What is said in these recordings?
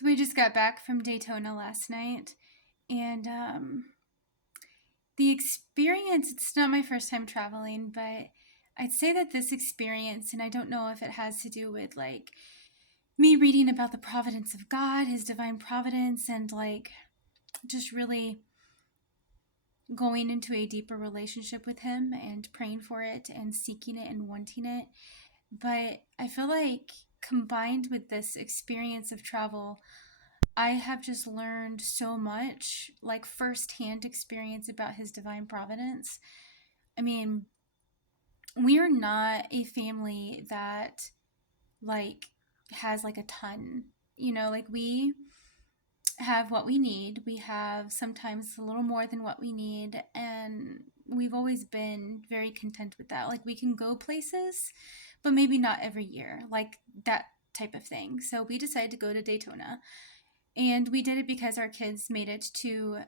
So we just got back from Daytona last night, and the experience, it's not my first time traveling, but I'd say that this experience, and I don't know if it has to do with like me reading about the providence of God, his divine providence, and like just really going into a deeper relationship with him and praying for it and seeking it and wanting it. But I feel like combined with this experience of travel, I have just learned so much, like firsthand experience about his divine providence. I mean, we are not a family that like has like a ton, like we have what we need. We have sometimes a little more than what we need, and we've always been very content with that. Like we can go places, but maybe not every year, like that type of thing. So we decided to go to Daytona. And we did it because our kids made it to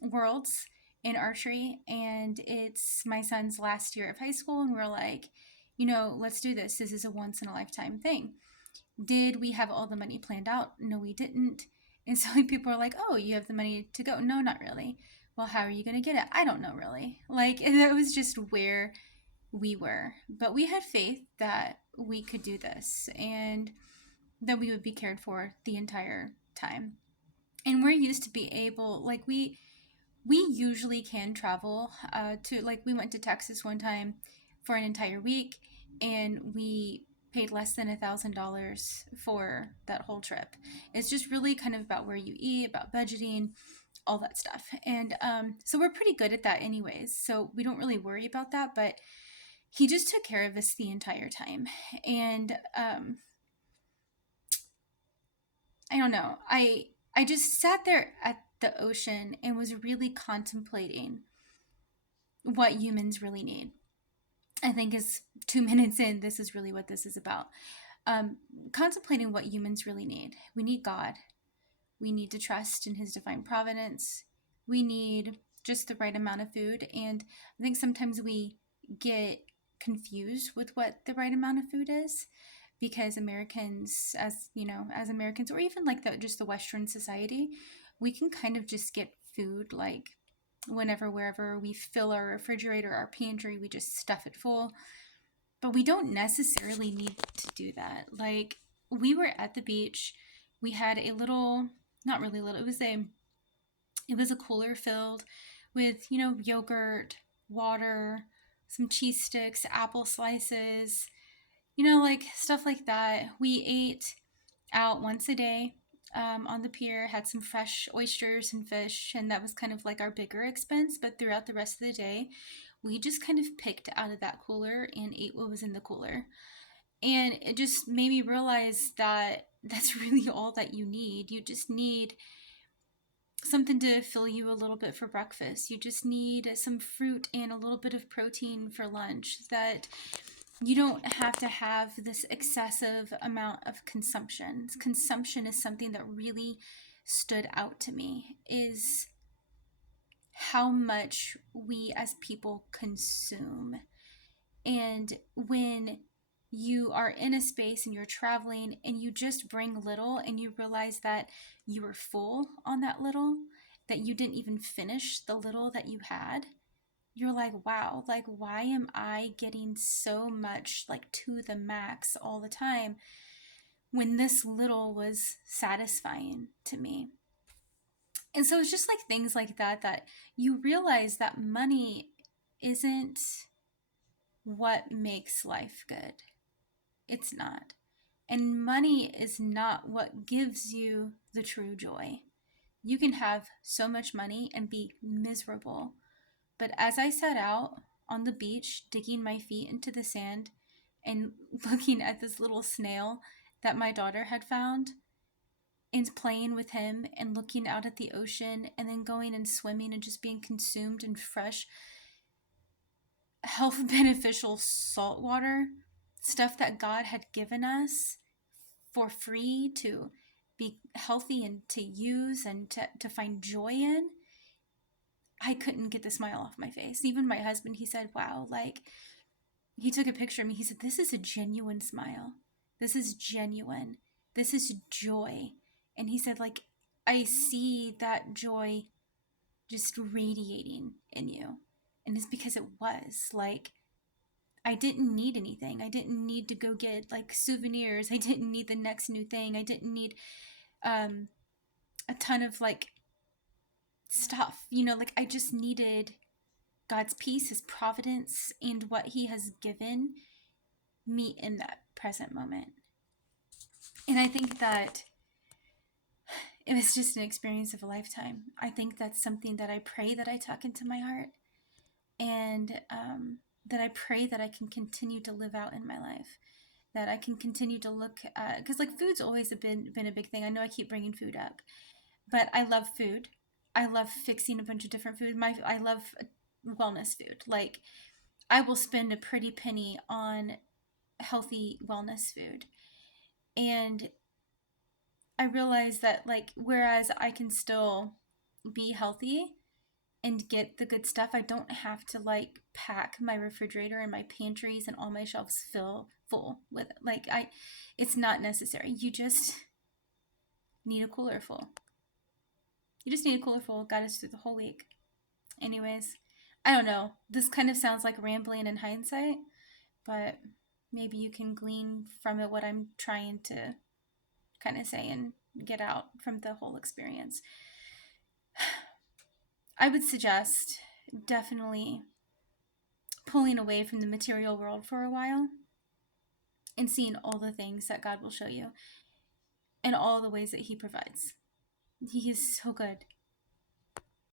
Worlds in archery, and it's my son's last year of high school, and we're like, let's do this. This is a once in a lifetime thing. Did we have all the money planned out? No, we didn't. And so people are like, oh, you have the money to go? No, not really. Well, how are you going to get it? I don't know really. Like, and that was just where we were. But we had faith that we could do this and that we would be cared for the entire time. And we're used to be able, like we usually can travel to, like we went to Texas one time for an entire week, and we paid less than $1,000 for that whole trip. It's just really kind of about where you eat, about budgeting, all that stuff. And so we're pretty good at that anyways. So we don't really worry about that, but he just took care of us the entire time. And I don't know. I just sat there at the ocean and was really contemplating what humans really need. I think is 2 minutes in, this is really what this is about. Contemplating what humans really need. We need God. We need to trust in his divine providence. We need just the right amount of food. And I think sometimes we get confused with what the right amount of food is, because Americans, as Americans, or even like just the Western society, we can kind of just get food like whenever, wherever. We fill our refrigerator, our pantry, we just stuff it full. But we don't necessarily need to do that. Like, we were at the beach. We had a little, not really little, it was a cooler filled with, yogurt, water, some cheese sticks, apple slices, like stuff like that. We ate out once a day on the pier, had some fresh oysters and fish, and that was kind of like our bigger expense. But throughout the rest of the day, we just kind of picked out of that cooler and ate what was in the cooler. And it just made me realize that that's really all that you need. You just need something to fill you a little bit for breakfast. You just need some fruit and a little bit of protein for lunch. That you don't have to have this excessive amount of consumption. Consumption is something that really stood out to me, is how much we as people consume. And when you are in a space and you're traveling and you just bring little and you realize that you were full on that little, that you didn't even finish the little that you had, you're like, wow, like, why am I getting so much, like, to the max all the time when this little was satisfying to me? And so it's just like things like that, that you realize that money isn't what makes life good. It's not. And money is not what gives you the true joy. You can have so much money and be miserable. But as I sat out on the beach, digging my feet into the sand and looking at this little snail that my daughter had found, and playing with him and looking out at the ocean, and then going and swimming and just being consumed in fresh, health beneficial salt water, stuff that God had given us for free to be healthy and to use and to find joy in, I couldn't get the smile off my face. Even my husband, he said, wow, like, he took a picture of me. He said, this is a genuine smile. This is genuine. This is joy. And he said, like, I see that joy just radiating in you. And it's because it was like, I didn't need anything. I didn't need to go get like souvenirs. I didn't need the next new thing. I didn't need um, a ton of like stuff, like I just needed God's peace, his providence, and what he has given me in that present moment. And I think that it was just an experience of a lifetime. I think that's something that I pray that I tuck into my heart, and that I pray that I can continue to live out in my life. That I can continue to look at, because like food's always been a big thing. I know I keep bringing food up, but I love food. I love fixing a bunch of different food. I love wellness food. Like I will spend a pretty penny on healthy wellness food. And I realize that like whereas I can still be healthy and get the good stuff, I don't have to like pack my refrigerator and my pantries and all my shelves full with it. Like it's not necessary. You just need a cooler full. You just need a cooler full. Got us through the whole week. Anyways, I don't know. This kind of sounds like rambling in hindsight, but maybe you can glean from it what I'm trying to kind of say and get out from the whole experience. I would suggest definitely pulling away from the material world for a while and seeing all the things that God will show you and all the ways that he provides. He is so good.